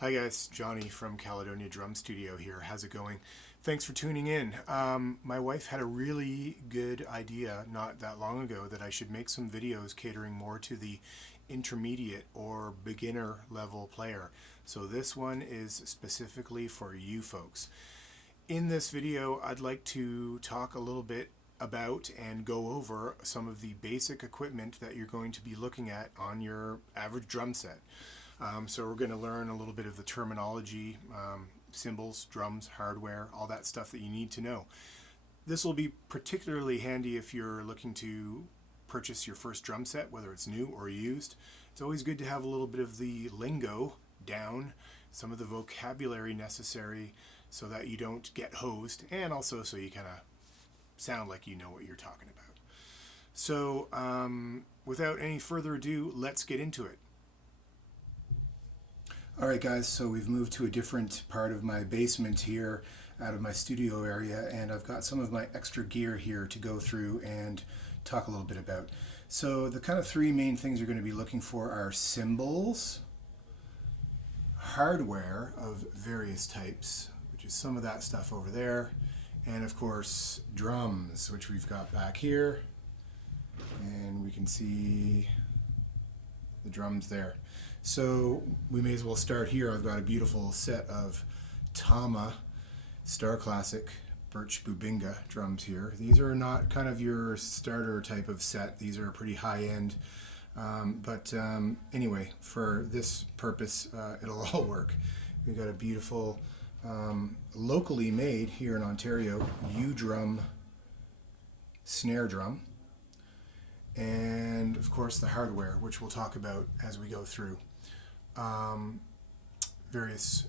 Hi guys, Johnny from Caledonia Drum Studio here. How's it going? Thanks for tuning in. My wife had a really good idea not that long ago that I should make some videos catering more to the intermediate or beginner level player. So this one is specifically for you folks. In this video, I'd like to talk a little bit about and go over some of the basic equipment that you're going to be looking at on your average drum set. So we're going to learn a little bit of the terminology, cymbals, drums, hardware, all that stuff that you need to know. This will be particularly handy if you're looking to purchase your first drum set, whether it's new or used. It's always good to have a little bit of the lingo down, some of the vocabulary necessary so that you don't get hosed, and also so you kind of sound like you know what you're talking about. So without any further ado, let's get into it. Alright guys, so we've moved to a different part of my basement here out of my studio area, and I've got some of my extra gear here to go through and talk a little bit about. So the kind of three main things you're going to be looking for are cymbals, hardware of various types, which is some of that stuff over there, and of course drums, which we've got back here, and we can see the drums there. So we may as well start here. I've got a beautiful set of Tama Star Classic Birch Bubinga drums here. These are not kind of your starter type of set. These are pretty high end. Anyway, for this purpose, it'll all work. We've got a beautiful, locally made here in Ontario, U-drum snare drum. And of course the hardware, which we'll talk about as we go through. Various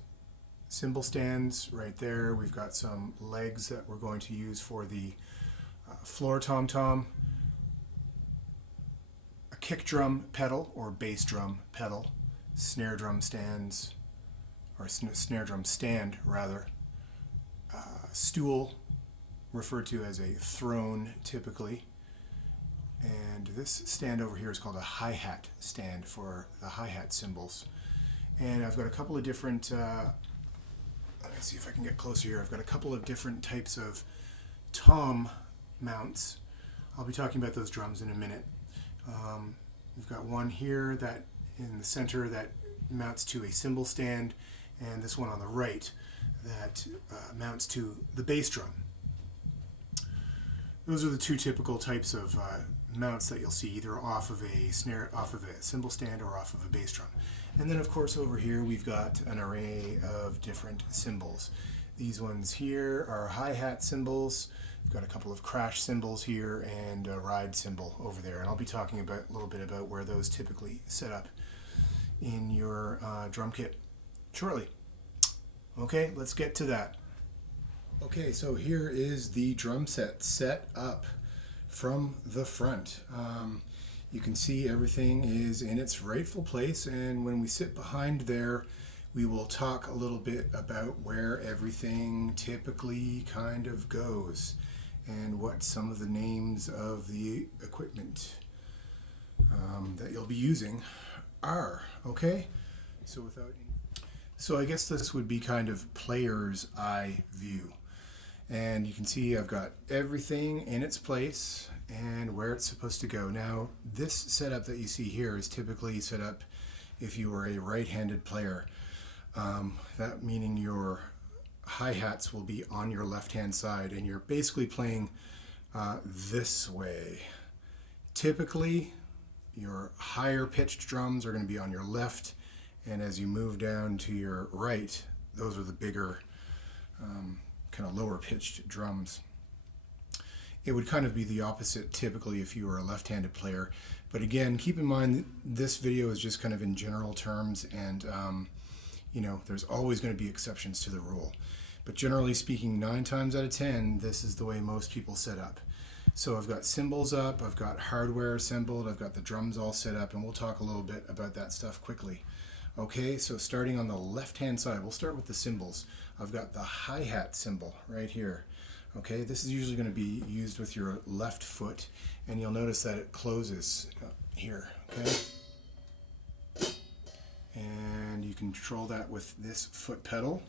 cymbal stands right there. We've got some legs that we're going to use for the floor tom-tom, a kick drum pedal or bass drum pedal, snare drum stands, or snare drum stand rather, stool referred to as a throne typically. And this stand over here is called a hi-hat stand for the hi-hat cymbals. And I've got a couple of different, let me see if I can get closer here. I've got a couple of different types of tom mounts. I'll be talking about those drums in a minute. We've got one here that in the center that mounts to a cymbal stand, and this one on the right that mounts to the bass drum. Those are the two typical types of mounts that you'll see either off of a cymbal stand or off of a bass drum. And then of course over here we've got an array of different cymbals. These ones here are hi-hat cymbals. We've got a couple of crash cymbals here and a ride cymbal over there. And I'll be talking about a little bit about where those typically set up in your drum kit shortly. Okay, let's get to that. Okay, so here is the drum set up from the front. You can see everything is in its rightful place, and when we sit behind there, we will talk a little bit about where everything typically kind of goes and what some of the names of the equipment that you'll be using are. Okay, so I guess this would be kind of player's eye view. And you can see I've got everything in its place and where it's supposed to go. Now, this setup that you see here is typically set up if you were a right-handed player. That meaning your hi-hats will be on your left-hand side, and you're basically playing this way. Typically, your higher-pitched drums are going to be on your left, and as you move down to your right, those are the bigger kind of lower pitched drums. It would kind of be the opposite typically if you were a left-handed player, but again, keep in mind this video is just kind of in general terms, and you know, there's always going to be exceptions to the rule, but generally speaking, 9 times out of 10 this is the way most people set up. So I've got cymbals up, I've got hardware assembled, I've got the drums all set up, and we'll talk a little bit about that stuff quickly. Okay, so starting on the left-hand side, we'll start with the cymbals. I've got the hi-hat cymbal right here. Okay, this is usually going to be used with your left foot, and you'll notice that it closes here. Okay, and you control that with this foot pedal,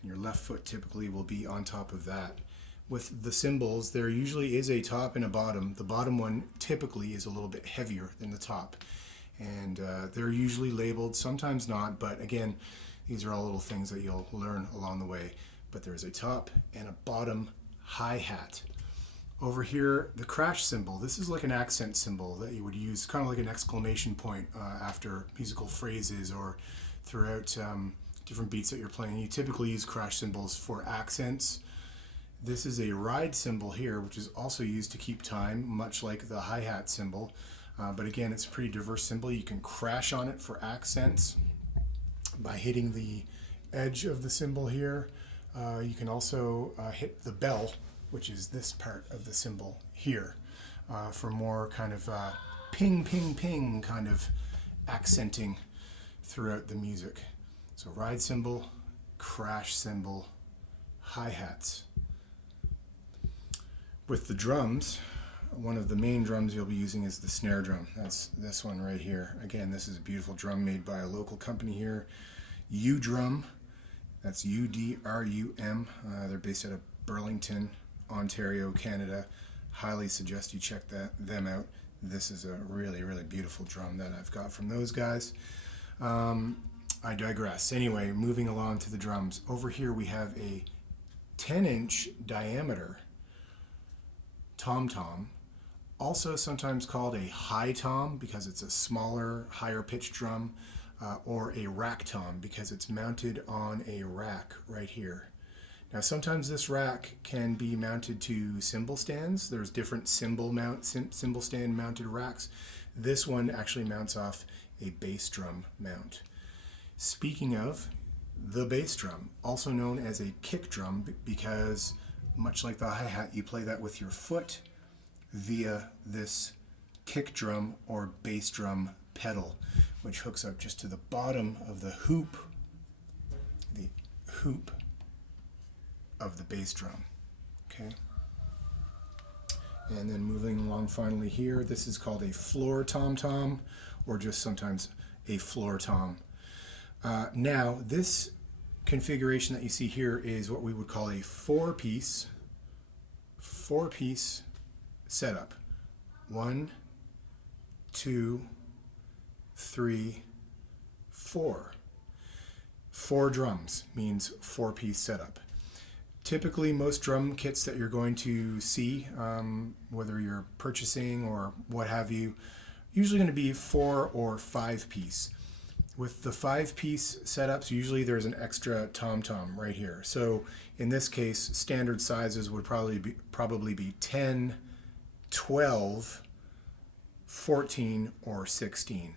and your left foot typically will be on top of that. With the cymbals, there usually is a top and a bottom. The bottom one typically is a little bit heavier than the top, and they're usually labeled, sometimes not, but again, these are all little things that you'll learn along the way. But there's a top and a bottom hi-hat. Over here, the crash cymbal. This is like an accent cymbal that you would use, kind of like an exclamation point after musical phrases or throughout different beats that you're playing. You typically use crash cymbals for accents. This is a ride cymbal here, which is also used to keep time, much like the hi-hat cymbal. But again, it's a pretty diverse cymbal. You can crash on it for accents by hitting the edge of the cymbal here. You can also hit the bell, which is this part of the cymbal here, for more kind of ping, ping, ping kind of accenting throughout the music. So ride cymbal, crash cymbal, hi-hats. With the drums, one of the main drums you'll be using is the snare drum. That's this one right here. Again, this is a beautiful drum made by a local company here, U-Drum. That's U-D-R-U-M. They're based out of Burlington, Ontario, Canada. Highly suggest you check them out. This is a really, really beautiful drum that I've got from those guys. I digress. Anyway, moving along to the drums. Over here we have a 10-inch diameter tom-tom, also sometimes called a high tom because it's a smaller, higher pitched drum, or a rack tom because it's mounted on a rack right here. Now sometimes this rack can be mounted to cymbal stands. There's different cymbal stand mounted racks. This one actually mounts off a bass drum mount. Speaking of the bass drum, also known as a kick drum because much like the hi-hat, you play that with your foot via this kick drum or bass drum pedal, which hooks up just to the bottom of the hoop of the bass drum. Okay. And then moving along finally here, this is called a floor tom-tom, or just sometimes a floor tom. Now, this configuration that you see here is what we would call a four-piece setup. 1, 2, 3, 4. 4 drums means four-piece setup. Typically, most drum kits that you're going to see, whether you're purchasing or what have you, usually going to be 4 or 5 piece. With the 5-piece setups, usually there's an extra tom-tom right here. So in this case, standard sizes would probably be 10, 12, 14, or 16.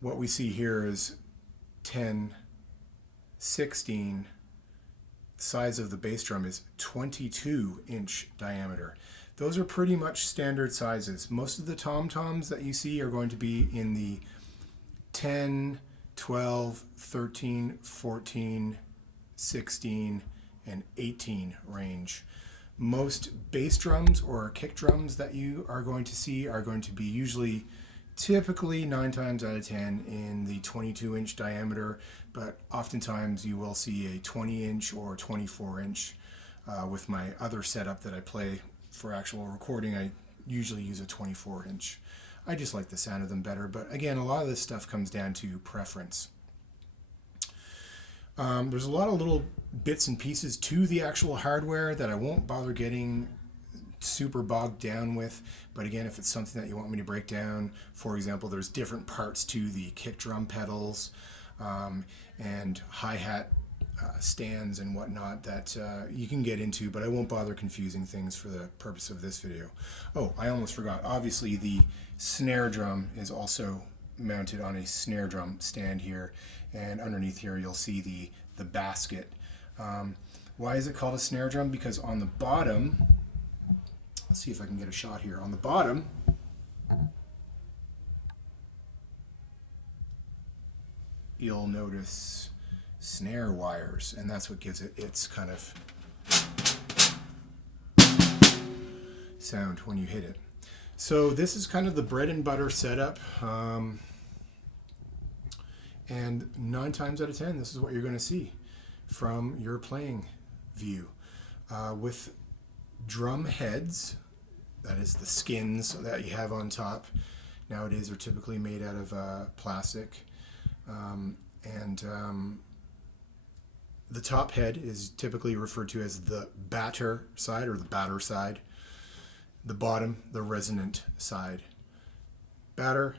What we see here is 10, 16. The size of the bass drum is 22-inch diameter. Those are pretty much standard sizes. Most of the tom-toms that you see are going to be in the 10, 12, 13, 14, 16, and 18 range. Most bass drums or kick drums that you are going to see are going to be usually typically 9 times out of 10 in the 22-inch diameter, but oftentimes you will see a 20-inch or 24-inch. With my other setup that I play for actual recording, I usually use a 24-inch. I just like the sound of them better, but again, a lot of this stuff comes down to preference. There's a lot of little bits and pieces to the actual hardware that I won't bother getting super bogged down with, but again, if it's something that you want me to break down, for example, there's different parts to the kick drum pedals and hi-hat stands and whatnot that you can get into, but I won't bother confusing things for the purpose of this video. Oh, I almost forgot. Obviously, the snare drum is also mounted on a snare drum stand here, and underneath here you'll see the basket. Why is it called a snare drum? Because on the bottom, let's see if I can get a shot here. On the bottom, you'll notice snare wires, and that's what gives it its kind of sound when you hit it. So this is kind of the bread and butter setup, And 9 times out of 10, this is what you're going to see from your playing view. With drum heads, that is the skins that you have on top, nowadays are typically made out of plastic. The top head is typically referred to as the batter side or the batter side. The bottom, the resonant side. Batter,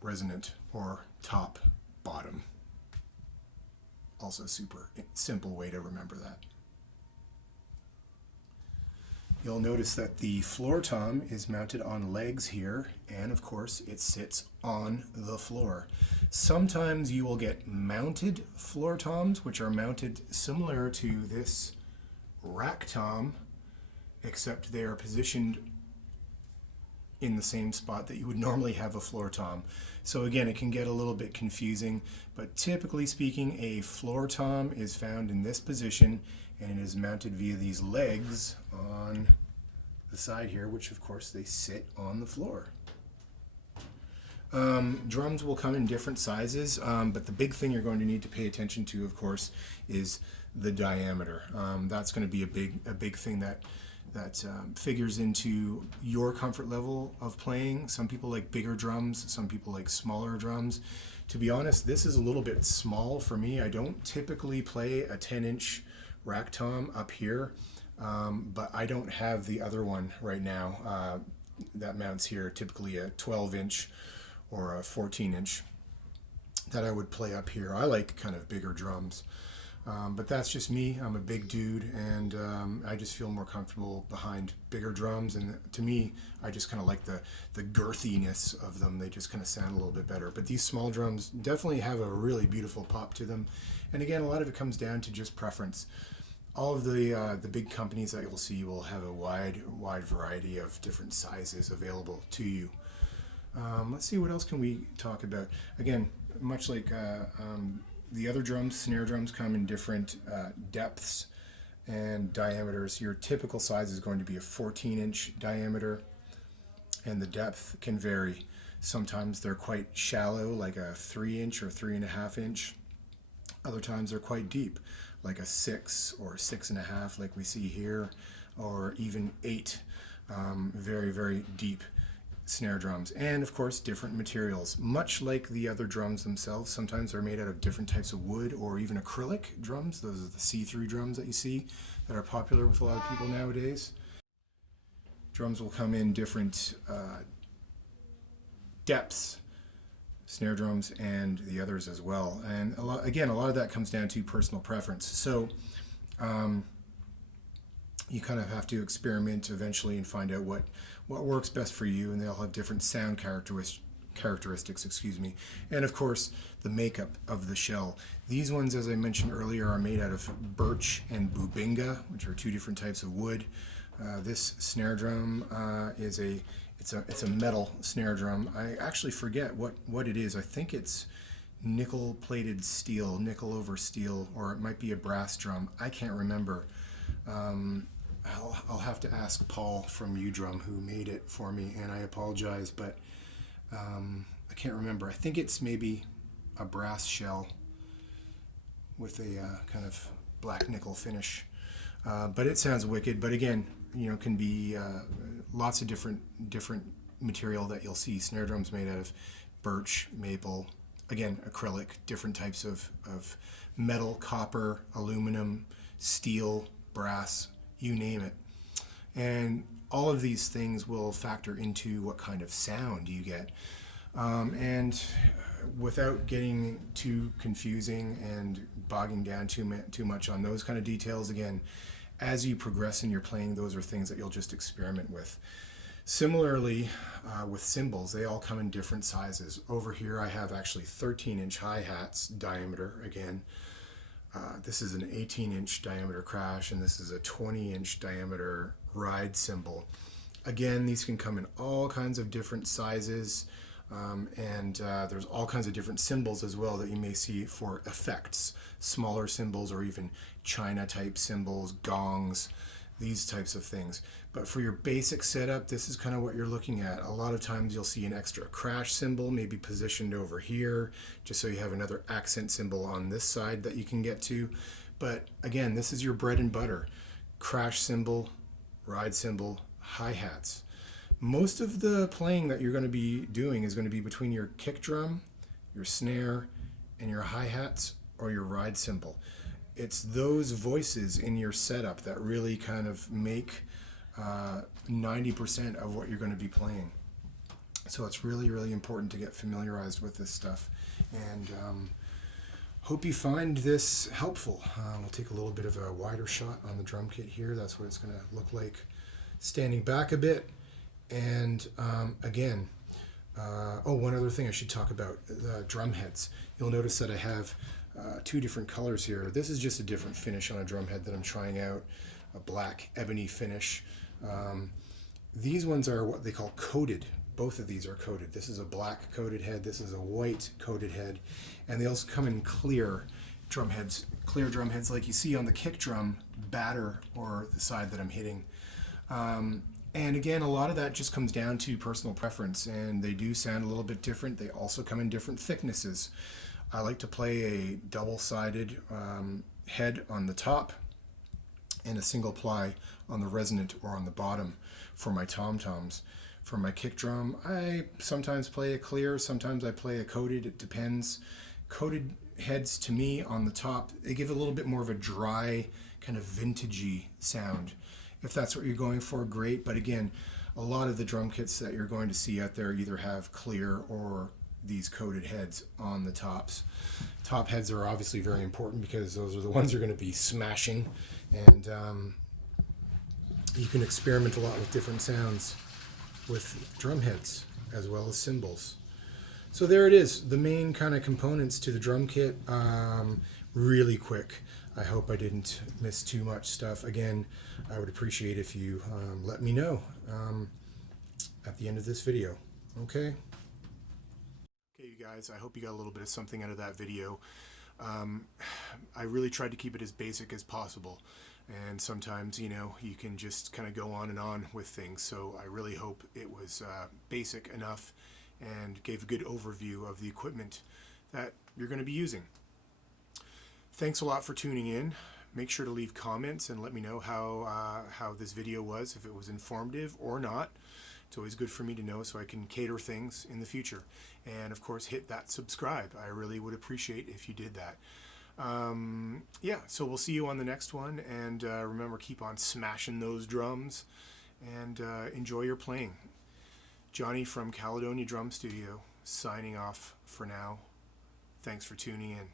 resonant, or top, bottom. Also a super simple way to remember that. You'll notice that the floor tom is mounted on legs here, and of course it sits on the floor. Sometimes you will get mounted floor toms, which are mounted similar to this rack tom, except they are positioned in the same spot that you would normally have a floor tom. So again, it can get a little bit confusing, but typically speaking, a floor tom is found in this position, and it is mounted via these legs on the side here, which of course they sit on the floor. Drums will come in different sizes, but the big thing you're going to need to pay attention to, of course, is the diameter. That's going to be a big thing that figures into your comfort level of playing. Some people like bigger drums, some people like smaller drums. To be honest, this is a little bit small for me. I don't typically play a 10-inch rack tom up here, but I don't have the other one right now that mounts here, typically a 12-inch or a 14-inch that I would play up here. I like kind of bigger drums. But that's just me. I'm a big dude, and I just feel more comfortable behind bigger drums. And to me, I just kind of like the girthiness of them. They just kind of sound a little bit better. But these small drums definitely have a really beautiful pop to them. And again, a lot of it comes down to just preference. All of the big companies that you'll see will have a wide variety of different sizes available to you. Let's see, what else can we talk about? Again, much like the other drums, snare drums come in different depths and diameters. Your typical size is going to be a 14-inch diameter, and the depth can vary. Sometimes they're quite shallow, like a 3-inch or 3.5-inch. Other times they're quite deep, like a 6 or 6.5, like we see here, or even 8. Very, very deep snare drums, and of course different materials, much like the other drums themselves. Sometimes they're made out of different types of wood or even acrylic drums. Those are the see-through drums that you see that are popular with a lot of people nowadays. Drums will come in different depths, snare drums and the others as well, and a lot of that comes down to personal preference. So you kind of have to experiment eventually and find out what works best for you, and they all have different sound characteristics, and of course the makeup of the shell. These ones, as I mentioned earlier, are made out of birch and bubinga, which are two different types of wood. This snare drum is a metal snare drum. I actually forget what it is. I think it's nickel-plated steel, nickel over steel, or it might be a brass drum. I can't remember. I'll have to ask Paul from U-Drum who made it for me, and I apologize, but I can't remember. I think it's maybe a brass shell with a kind of black nickel finish, but it sounds wicked. But again, can be lots of different material that you'll see. Snare drums made out of birch, maple, again acrylic, different types of metal, copper, aluminum, steel, brass, you name it. And all of these things will factor into what kind of sound you get. And without getting too confusing and bogging down too much on those kind of details, again, as you progress in your playing, those are things that you'll just experiment with. Similarly, with cymbals, they all come in different sizes. Over here I have actually 13-inch hi-hats diameter again. This is an 18-inch diameter crash, and this is a 20-inch diameter ride cymbal. Again, these can come in all kinds of different sizes, and there's all kinds of different cymbals as well that you may see for effects. Smaller cymbals or even china-type cymbals, gongs. these types of things. But for your basic setup, this is kind of what you're looking at. A lot of times you'll see an extra crash cymbal, maybe positioned over here, just so you have another accent cymbal on this side that you can get to. But again, this is your bread and butter. Crash cymbal, ride cymbal, hi-hats. Most of the playing that you're going to be doing is going to be between your kick drum, your snare, and your hi-hats or your ride cymbal. It's those voices in your setup that really kind of make 90% of what you're going to be playing. So it's really, really important to get familiarized with this stuff. And hope you find this helpful. We'll take a little bit of a wider shot on the drum kit here. That's what it's going to look like standing back a bit. And again, one other thing I should talk about, the drum heads. You'll notice that I have two different colors here. This is just a different finish on a drum head that I'm trying out, a black ebony finish. These ones are what they call coated. Both of these are coated. This is a black coated head, this is a white coated head, and they also come in clear drum heads like you see on the kick drum batter or the side that I'm hitting. And again, a lot of that just comes down to personal preference, and they do sound a little bit different. They also come in different thicknesses. I like to play a double-sided head on the top and a single ply on the resonant or on the bottom for my tom-toms. For my kick drum, I sometimes play a clear, sometimes I play a coated, it depends. Coated heads to me on the top, they give a little bit more of a dry, kind of vintagey sound. If that's what you're going for, great. But again, a lot of the drum kits that you're going to see out there either have clear or these coated heads on the tops. Top heads are obviously very important because those are the ones you're going to be smashing, and you can experiment a lot with different sounds with drum heads as well as cymbals. So there it is, the main kind of components to the drum kit. Really quick. I hope I didn't miss too much stuff. Again, I would appreciate if you let me know at the end of this video. Okay? Okay, you guys, I hope you got a little bit of something out of that video. I really tried to keep it as basic as possible. And sometimes, you know, you can just kind of go on and on with things. So I really hope it was basic enough and gave a good overview of the equipment that you're going to be using. Thanks a lot for tuning in. Make sure to leave comments and let me know how this video was, if it was informative or not. It's always good for me to know so I can cater things in the future. And of course, hit that subscribe. I really would appreciate if you did that. Yeah, so we'll see you on the next one. And remember, keep on smashing those drums and enjoy your playing. Johnny from Caledonia Drum Studio signing off for now. Thanks for tuning in.